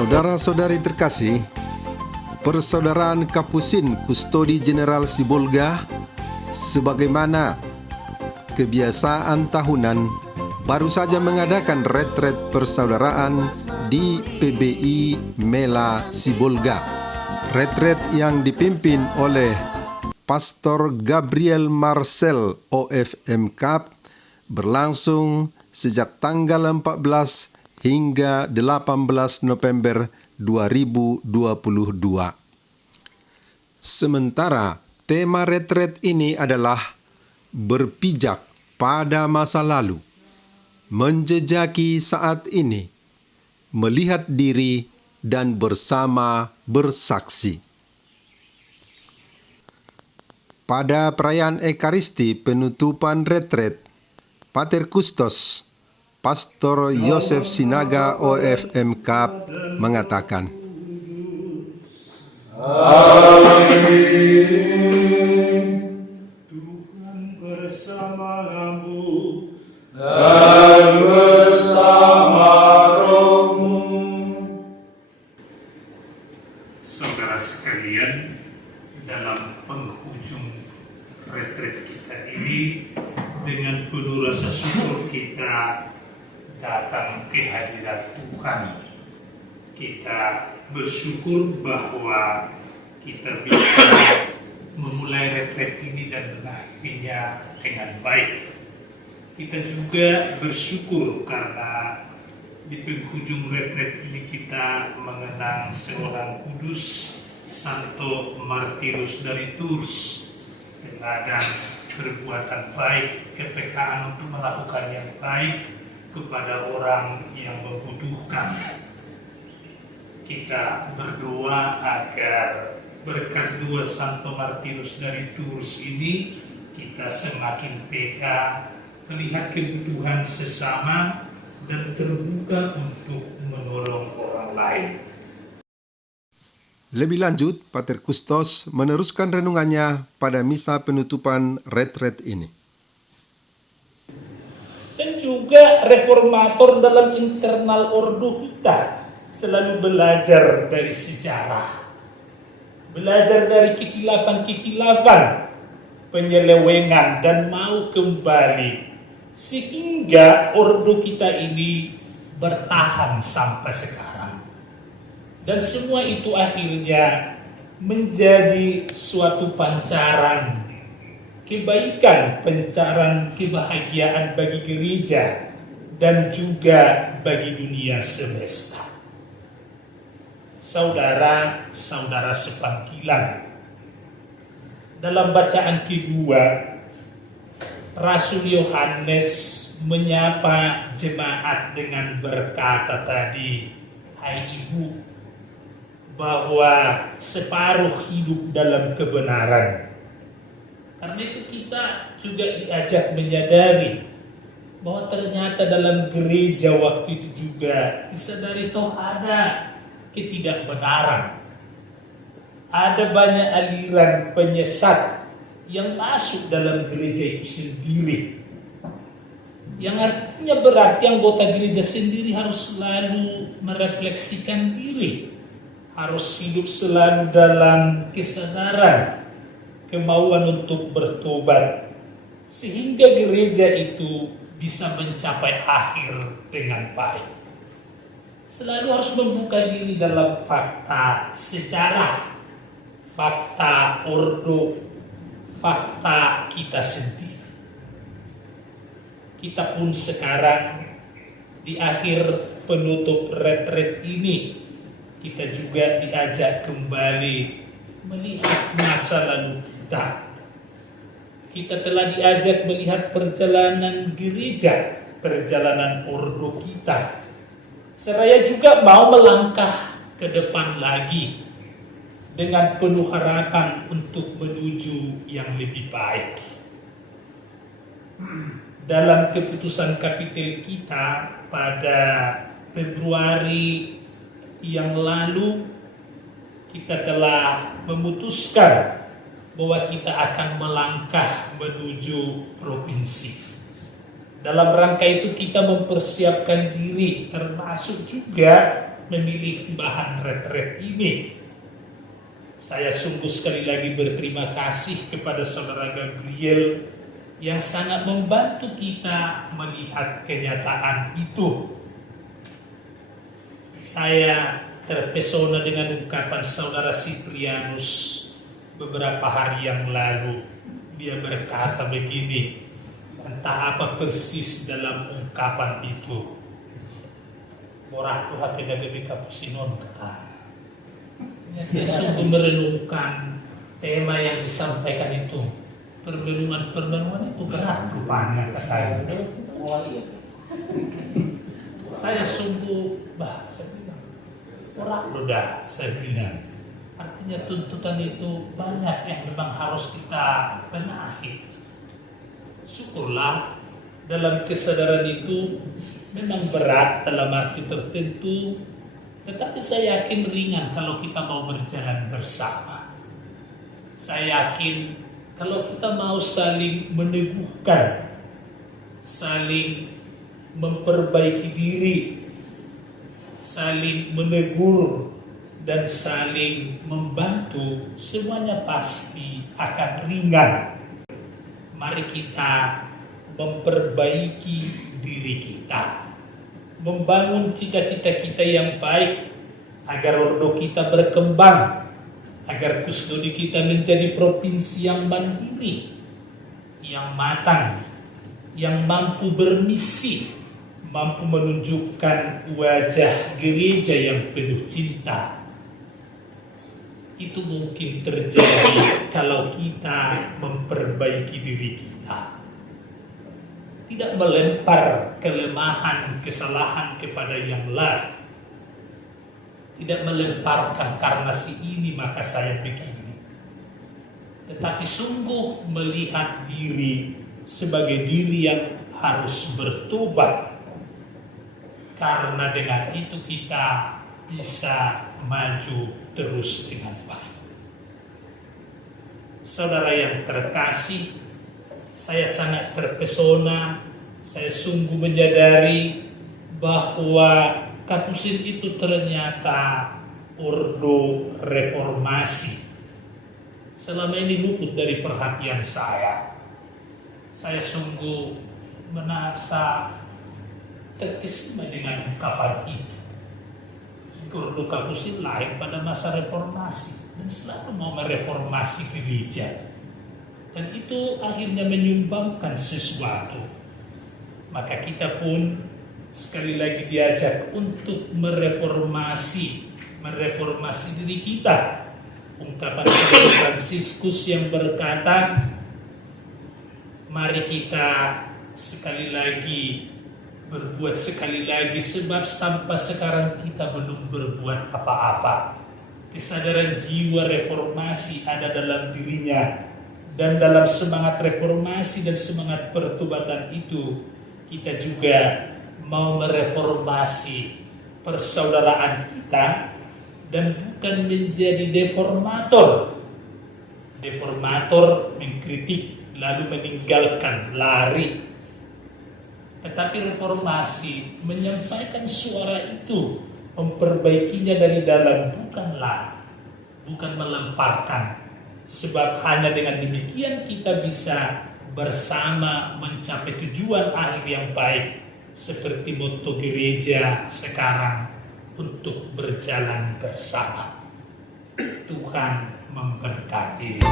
Saudara-saudari terkasih, Persaudaraan Kapusin Kustodi Jeneral Sibolga, sebagaimana kebiasaan tahunan, baru saja mengadakan retret persaudaraan di PBI Mela Sibolga. Retret yang dipimpin oleh Pastor Gabriel Marcel OFMK berlangsung sejak tanggal 14 hingga 18 November 2022. Sementara tema retret ini adalah berpijak pada masa lalu, menjejaki saat ini, melihat diri dan bersama bersaksi. Pada perayaan Ekaristi penutupan retret, Pater Kustos Pastor Yosef Sinaga OFMK mengatakan, Amin. Tuhan bersamamu dan bersama rohmu. Saudara sekalian, dalam penghujung retret kita ini, dengan penuh rasa syukur kita datang ke hadirat Tuhan. Kita bersyukur bahwa kita bisa memulai retret ini dan mengakhirinya dengan baik. Kita juga bersyukur karena di penghujung retret ini kita mengenang seorang kudus, Santo Martirus dari Tours, teladan perbuatan baik, kepekaan untuk melakukan yang baik kepada orang yang membutuhkan. Kita berdoa agar berkat dua Santo Martirus dari Tours ini kita semakin peka melihat kebutuhan sesama dan terbuka untuk menolong orang lain. Lebih lanjut, Pater Kustos meneruskan renungannya pada misa penutupan retret ini. Dan juga reformator dalam internal ordo kita selalu belajar dari sejarah, belajar dari kekilafan-kekilafan, penyelewengan, dan mau kembali sehingga ordo kita ini bertahan sampai sekarang. Dan semua itu akhirnya menjadi suatu pancaran kebaikan, pancaran kebahagiaan bagi gereja dan juga bagi dunia semesta. Saudara-saudara sepanggilan, dalam bacaan kedua, Rasul Yohanes menyapa jemaat dengan berkata tadi, "Hai ibu, bahwa separuh hidup dalam kebenaran." Karena itu kita juga diajak menyadari bahwa ternyata dalam gereja waktu itu juga disadari toh ada ketidakbenaran. Ada banyak aliran penyesat yang masuk dalam gereja itu sendiri. Yang artinya berarti anggota gereja sendiri harus selalu merefleksikan diri. Harus hidup selalu dalam kesadaran, kemauan untuk bertobat, sehingga gereja itu bisa mencapai akhir dengan baik. Selalu harus membuka diri dalam fakta sejarah, fakta ordo, fakta kita sendiri. Kita pun sekarang di akhir penutup retret ini, kita juga diajak kembali melihat masa lalu kita. Kita telah diajak melihat perjalanan gereja, perjalanan ordo kita. Seraya juga mau melangkah ke depan lagi dengan penuh harapan untuk menuju yang lebih baik. Dalam keputusan kapitel kita pada Februari yang lalu, kita telah memutuskan bahwa kita akan melangkah menuju provinsi. Dalam rangka itu kita mempersiapkan diri, termasuk juga memilih bahan retret ini. Saya sungguh sekali lagi berterima kasih kepada Saudara Gabriel yang sangat membantu kita melihat kenyataan itu. Saya terpesona dengan ungkapan Saudara Siprianus beberapa hari yang lalu. Dia berkata begini, entah apa persis dalam ungkapan itu. Borak Tuhan tidak lebih kapusinon kata. Dia sungguh merenungkan tema yang disampaikan itu. Permenungan itu berat rupanya katanya. Saya sungguh saya bilang, orang ludah saya bilang. Artinya tuntutan itu banyak yang memang harus kita benahi. Syukurlah dalam kesadaran itu memang berat dalam arti tertentu, tetapi saya yakin ringan kalau kita mau berjalan bersama. Saya yakin kalau kita mau saling meneguhkan, saling memperbaiki diri, saling menegur, dan saling membantu, semuanya pasti akan ringan. Mari kita memperbaiki diri kita, membangun cita-cita kita yang baik agar ordo kita berkembang, agar Kusnodi kita menjadi provinsi yang mandiri, yang matang, yang mampu bermisi, mampu menunjukkan wajah gereja yang penuh cinta. Itu mungkin terjadi kalau kita memperbaiki diri kita. Tidak melempar kelemahan, kesalahan kepada yang lain. Tidak melemparkan karena si ini maka saya begini. Tetapi sungguh melihat diri sebagai diri yang harus bertobat. Karena dengan itu kita bisa maju terus dengan baik. Saudara yang terkasih, saya sangat terpesona, saya sungguh menyadari bahwa Kapusin itu ternyata ordo reformasi. Selama ini luput dari perhatian saya. Saya sungguh merasa terkesima dengan ungkapan itu. Ordo Kapusin lahir pada masa reformasi dan selalu mau mereformasi gereja. Dan itu akhirnya menyumbangkan sesuatu. Maka kita pun sekali lagi diajak untuk mereformasi diri kita. Ungkapan Saudara Fransiskus yang berkata, mari kita sekali lagi berbuat sekali lagi sebab sampai sekarang kita belum berbuat apa-apa. Kesadaran jiwa reformasi ada dalam dirinya, dan dalam semangat reformasi dan semangat pertobatan itu kita juga mau mereformasi persaudaraan kita dan bukan menjadi deformator. Deformator mengkritik lalu meninggalkan, lari. Tetapi reformasi menyampaikan suara itu, memperbaikinya dari dalam, bukan melemparkan. Sebab hanya dengan demikian kita bisa bersama mencapai tujuan akhir yang baik, seperti motto gereja sekarang, untuk berjalan bersama. Tuhan memberkati.